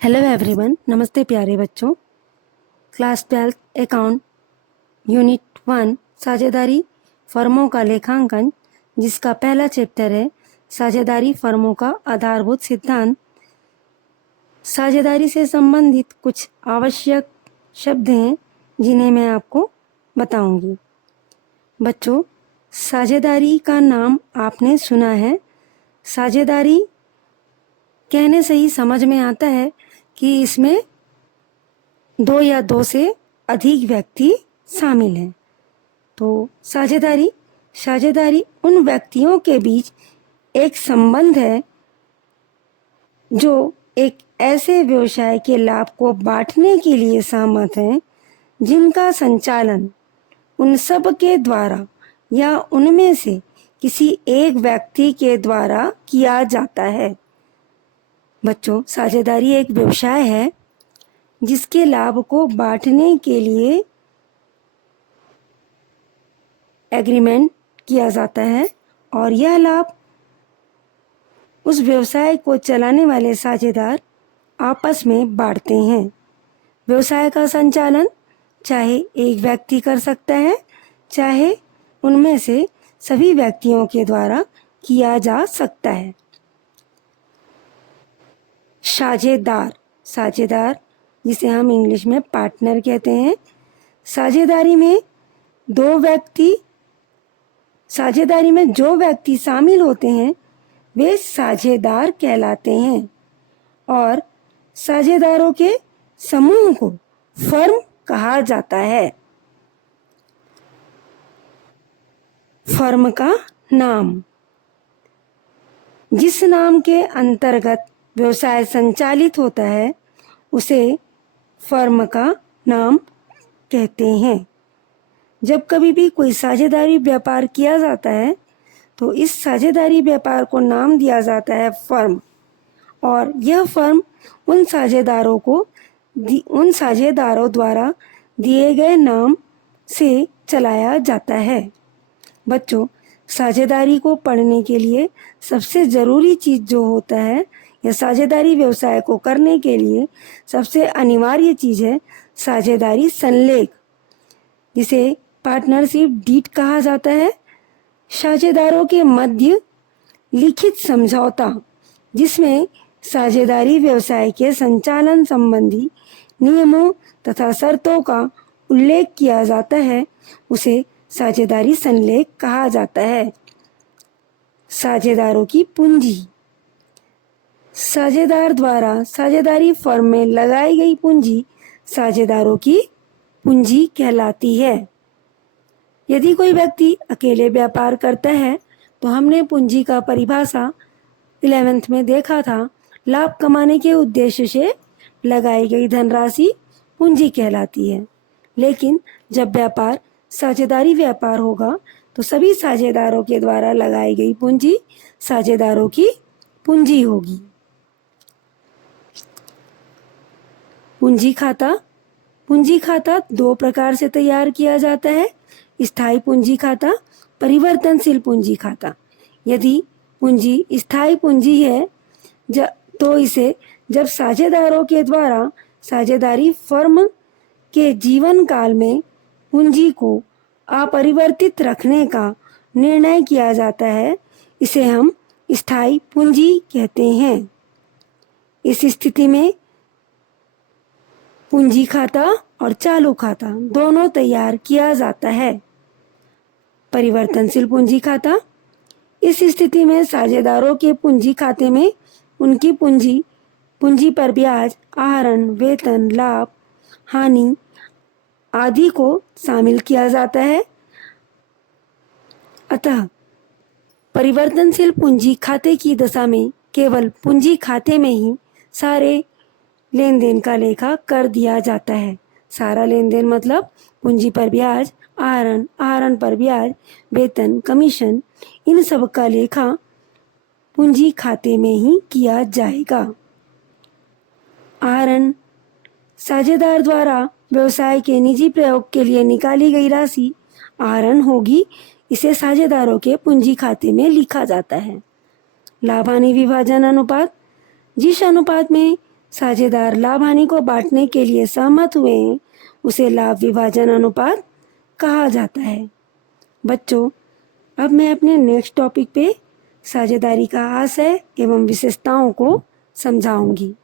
Hello everyone, नमस्ते प्यारे बच्चों। क्लास 12 अकाउंट यूनिट 1 साझेदारी फर्मों का लेखांकन, जिसका पहला चैप्टर है साझेदारी फर्मों का आधारभूत सिद्धांत। साझेदारी से संबंधित कुछ आवश्यक शब्द हैं जिन्हें मैं आपको बताऊंगी। बच्चों, साझेदारी का नाम आपने सुना है। साझेदारी कहने से ही समझ में आता है कि इसमें दो या दो से अधिक व्यक्ति शामिल हैं। तो साझेदारी उन व्यक्तियों के बीच एक संबंध है जो एक ऐसे व्यवसाय के लाभ को बांटने के लिए सहमत हैं जिनका संचालन उन सब के द्वारा या उनमें से किसी एक व्यक्ति के द्वारा किया जाता है। बच्चों, साझेदारी एक व्यवसाय है जिसके लाभ को बांटने के लिए एग्रीमेंट किया जाता है और यह लाभ उस व्यवसाय को चलाने वाले साझेदार आपस में बांटते हैं। व्यवसाय का संचालन चाहे एक व्यक्ति कर सकता है, चाहे उनमें से सभी व्यक्तियों के द्वारा किया जा सकता है। साझेदार जिसे हम इंग्लिश में पार्टनर कहते हैं। साझेदारी में जो व्यक्ति शामिल होते हैं वे साझेदार कहलाते हैं और साझेदारों के समूह को फर्म कहा जाता है। फर्म का नाम, जिस नाम के अंतर्गत व्यवसाय संचालित होता है उसे फर्म का नाम कहते हैं। जब कभी भी कोई साझेदारी व्यापार किया जाता है तो इस साझेदारी व्यापार को नाम दिया जाता है फर्म, और यह फर्म उन साझेदारों द्वारा दिए गए नाम से चलाया जाता है। बच्चों, साझेदारी को पढ़ने के लिए सबसे ज़रूरी चीज़ जो होता है या साझेदारी व्यवसाय को करने के लिए सबसे अनिवार्य चीज़ है साझेदारी संलेख, जिसे पार्टनरशिप डीड कहा जाता है। साझेदारों के मध्य लिखित समझौता जिसमें साझेदारी व्यवसाय के संचालन संबंधी नियमों तथा शर्तों का उल्लेख किया जाता है उसे साझेदारी संलेख कहा जाता है। साझेदारों की पूंजी, साझेदार द्वारा साझेदारी फर्म में लगाई गई पूंजी साझेदारों की पूंजी कहलाती है। यदि कोई व्यक्ति अकेले व्यापार करता है तो हमने पूंजी का परिभाषा 11th में देखा था। लाभ कमाने के उद्देश्य से लगाई गई धनराशि पूंजी कहलाती है। लेकिन जब व्यापार साझेदारी व्यापार होगा तो सभी साझेदारों के द्वारा लगाई गई पूंजी साझेदारों की पूंजी होगी। पूंजी खाता दो प्रकार से तैयार किया जाता है, स्थायी पूंजी खाता, परिवर्तनशील पूंजी खाता। यदि पूंजी स्थायी पूंजी है तो इसे जब साझेदारों के द्वारा साझेदारी फर्म के जीवन काल में पूंजी को अपरिवर्तित रखने का निर्णय किया जाता है, इसे हम स्थायी पूंजी कहते हैं। इस स्थिति में पूंजी खाता और चालू खाता दोनों तैयार किया जाता है। परिवर्तनशील पूंजी खाता, इस स्थिति में साझेदारों के पूंजी खाते में उनकी पूंजी पर ब्याज, आहरण, वेतन, लाभ, हानि आदि को शामिल किया जाता है। अतः परिवर्तनशील पूंजी खाते की दशा में केवल पूंजी खाते में ही सारे लेन देन का लेखा कर दिया जाता है। सारा लेन देन मतलब पूंजी पर ब्याज, आहरण पर ब्याज, वेतन, कमीशन, इन सब का लेखा पूंजी खाते में ही किया जाएगा। आहरण, साझेदार द्वारा व्यवसाय के निजी प्रयोग के लिए निकाली गई राशि आहरण होगी। इसे साझेदारों के पूंजी खाते में लिखा जाता है। लाभ हानि विभाजन अनुपात, जिस अनुपात में साझेदार लाभ हानि को बांटने के लिए सहमत हुए हैं उसे लाभ विभाजन अनुपात कहा जाता है। बच्चों, अब मैं अपने नेक्स्ट टॉपिक पे साझेदारी का आशय एवं विशेषताओं को समझाऊंगी।